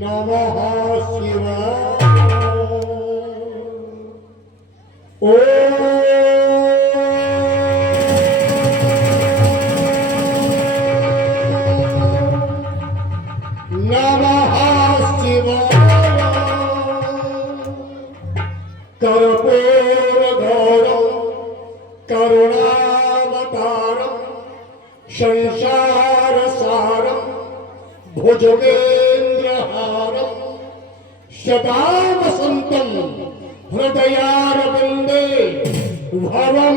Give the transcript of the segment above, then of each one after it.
नमः शिवाय। ओम नमः शिवाय। कर्पूरगौरं करुणावतारं संसारसारं भुजगेन्द्रहारं सदा वसन्तं हृदयारविन्दे भवं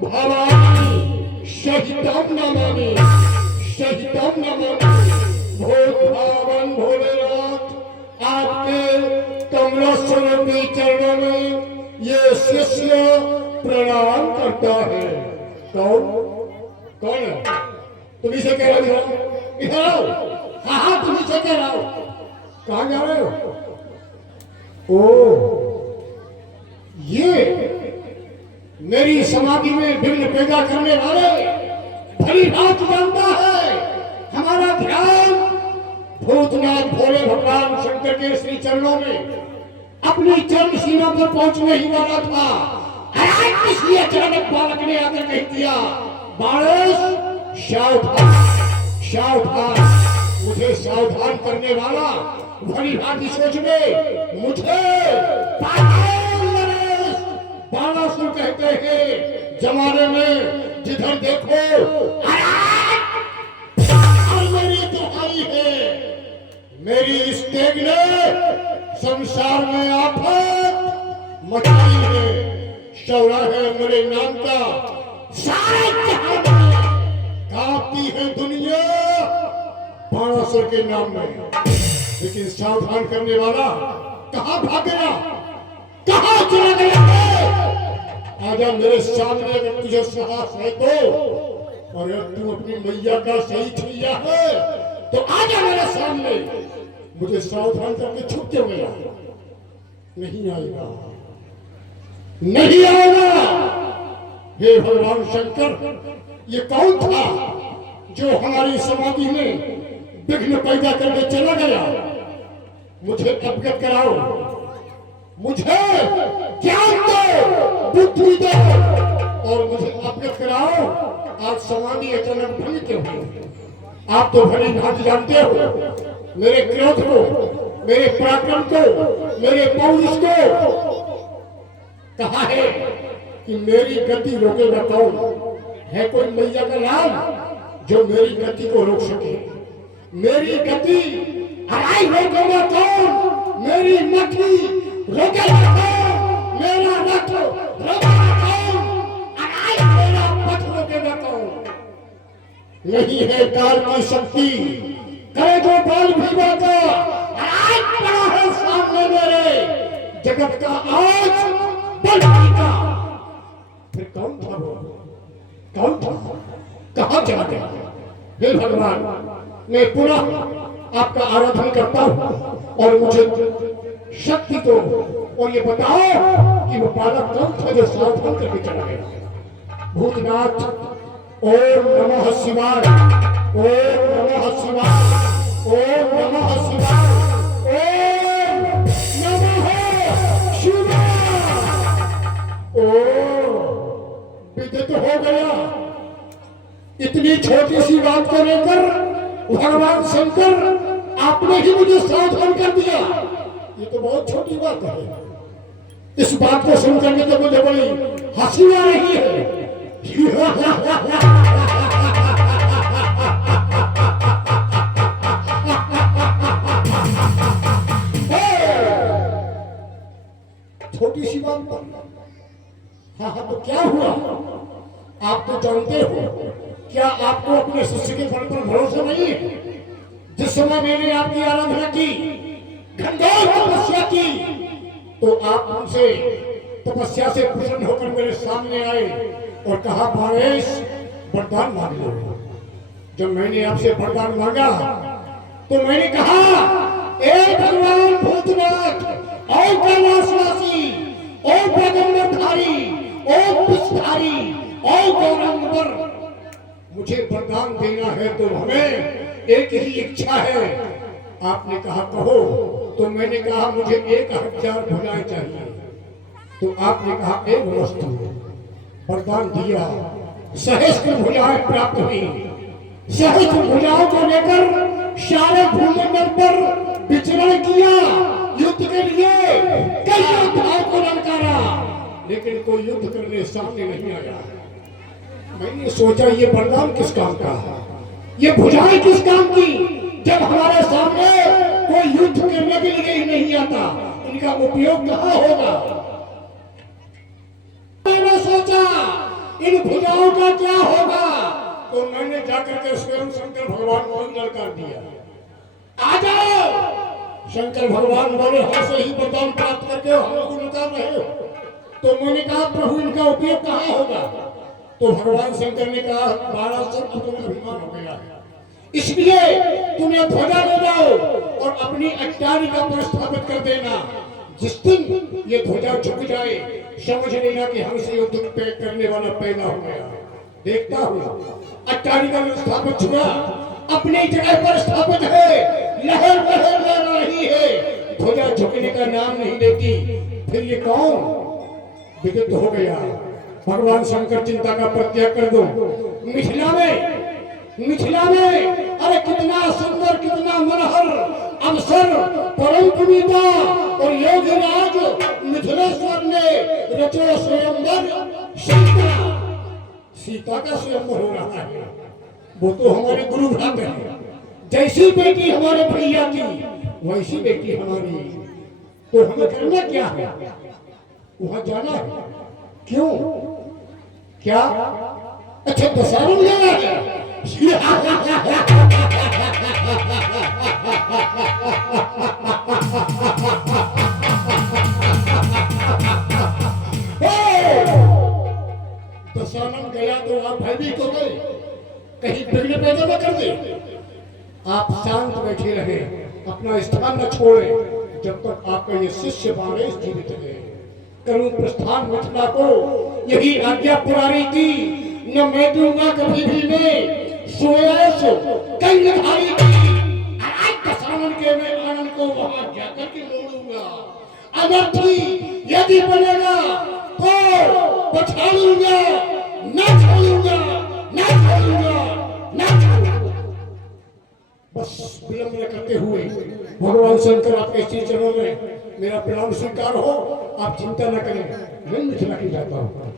भवानी सहितं नमामि सहितं नमामि। भूत भावन भोलेनाथ आपके कमलास्वरूपी चरणों में ये शिष्य प्रणाम करता है। कौन कौन है? तुम्ही से कह रहे हो, इधर आओ। हाँ हाँ, तुम्ही से कह रहा हो। कहाँ जा रहे हो? ओ, ये मेरी समाधि में विघ्न पैदा करने वाले भली बात जानता है। हमारा ध्यान भूतनाथ भोले भगवान शंकर के श्री चरणों में अपनी चरण सीमा पर पहुंचने ही वाला था। इसलिए अचानक बालक ने आकर कह दिया, बालक सावधान सावधान। मुझे सावधान करने वाला भली भांति सोच ले, मुझे बालासुर कहते हैं। जमाने में जिधर देखो मेरी दुहाई है। मेरी इस तेग ने संसार में आफत मचाई है। शौर्य है मेरे नाम का, सारे जहां में कांपती है दुनिया बाणासुर के नाम में। लेकिन सावधान करने वाला कहां भाग गया, कहां चला गया? आजा मेरे सामने, अगर तुझे साहस है तो, और तू अपनी मैया का सही छैया है तो आजा मेरे सामने। मुझे सावधान करके छुप क्यों गया? नहीं आएगा, नहीं आएगा। हे भगवान शंकर, ये कौन था जो हमारी समाधि में विघ्न पैदा करके चला गया? मुझे अवगत कराओ, मुझे ज्ञान दो, बुद्धि दो, और मुझे अवगत कराओ। आज समाधि अचानक भंग क्यों हुई? आप तो भली भांति जानते हो मेरे क्रोध को, मेरे पराक्रम को, मेरे पौरुष को। कहा है कि मेरी गति रोकेगा कौन? है कोई मैया का नाम जो मेरी गति को रोक सके? मेरी गति हराई रोकेगा कौन? मेरी मति रोकेगा कौन? मेरा रथ रोकेगा कौन? मेरा पथ रोकेगा कौन? नहीं है काल की शक्ति, करे तो बाल भी बाका। आज पड़ा है सामने मेरे जगत का आज बलि का। फिर कौन था वो? कौन था? कहां चला गया? हे भगवान, मैं पुनः आपका आराधन करता हूं और मुझे शक्ति दो, और ये बताओ कि वो बालक कौन था जो सावधान करके चला गया? भूतनाथ, ओम नमः शिवाय, ओम नमः शिवाय, ओम नमः शिवाय, ओम नमः शिवाय। ओम विदित हो गया। इतनी छोटी सी बात को लेकर भगवान शंकर आपने ही मुझे सावधान कर दिया। ये तो बहुत छोटी बात है। इस बात को सुनकर के तो मुझे बड़ी हंसी आ रही है। छोटी सी बात पर हाँ हाँ, तो क्या हुआ? आप तो जानते हो, क्या आपको अपने शिष्य के बल पर भरोसा नहीं है? जिस समय मैंने आपकी आराधना की, घनघोर तपस्या की, तो आप उनसे तपस्या से प्रसन्न होकर मेरे सामने आए और कहा, भावेश वरदान मांग लो। जब मैंने आपसे वरदान मांगा तो मैंने कहा, ए भगवान भूतनाथ, ओ कैलाशवासी, ओ पैगंबरधारी, ओ पुष्पधारी, ओ गौरंबर, मुझे वरदान देना है तो हमें एक ही इच्छा है, आपने कहा कहो, तो मैंने कहा मुझे 1000 भुजाएं चाहिए। तो आपने कहा एक वस्तु वरदान दिया, सहस्त्र भुजाएं प्राप्त हुई। सहस्त्र भुजाओं को लेकर सारे भूमंडल पर विचरण किया, युद्ध के लिए कई योद्धाओं को ललकारा, लेकिन कोई युद्ध करने सामने नहीं आया। मैंने सोचा ये वरदान किस काम का है, ये भुजाएं किस काम की, जब हमारे सामने कोई युद्ध करने के लिए ही नहीं आता, इनका उपयोग कहाँ होगा। मैंने सोचा इन भुजाओं का क्या होगा, तो मैंने जाकर के स्वयं शंकर भगवान को ललकार दिया, आ जाओ। शंकर भगवान बोले हाँ से ही वरदान प्राप्त करके हम लोग ललकार रहे हो। तो मैंने कहा प्रभु इनका उपयोग कहाँ होगा। तो भगवान शंकर ने कहा 12 सौ तुम्हें अभिमान हो गया है, इसलिए तुम्हें ध्वजा ले जाओ और अपनी अट्टालिका पर स्थापित कर देना। जिस दिन ये ध्वजा झुक जाए समझ लेना कि हमसे युद्ध करने वाला पैदा हो गया। देखता हूँ अट्टालिका में स्थापित हुआ, अपनी जगह पर स्थापित है, लहर लहर लहरा रही है, ध्वजा झुकने का नाम नहीं लेती। फिर ये कौन विदित हो गया। भगवान शंकर चिंता का परित्याग कर दो। मिथिला में अरे कितना सुंदर कितना मनोहर अवसर परम पुनीता और योगीराज मिथिलेश्वर ने रचो स्वयंवर। सीता का स्वयंवर हो रहा है, वो तो हमारे गुरु भ्रात है। जैसी बेटी हमारे भैया की वैसी बेटी हमारी। तो हमें करना क्या है, वहां जाना है। क्यों क्या, अच्छा दशहरा में जाना है। दशानन गया तो आप भयभीत हो गए, कहीं बिगड़े पैदा न कर दे। आप शांत बैठे रहे, अपना स्थान न छोड़े जब तक आपका ये शिष्य बाणेश जीवित है। करूं प्रस्थान मिथिला को, यही आज्ञा पुरानी थी। न मैं दूंगा कभी भी मैं सुयस कई निभाई थी। आज दशानन के मैं आनंद को वहां जाकर के मोड़ूंगा। अगर थी यदि बनेगा तो बचा लूंगा, न छोड़ूंगा, न छोड़ूंगा, न छोड़ूंगा। बस विलंब न करते हुए भगवान शंकर आपके श्री चरणों में मेरा प्रणाम स्वीकार हो। आप चिंता न करें, मैं मिथिला की जाता हूँ।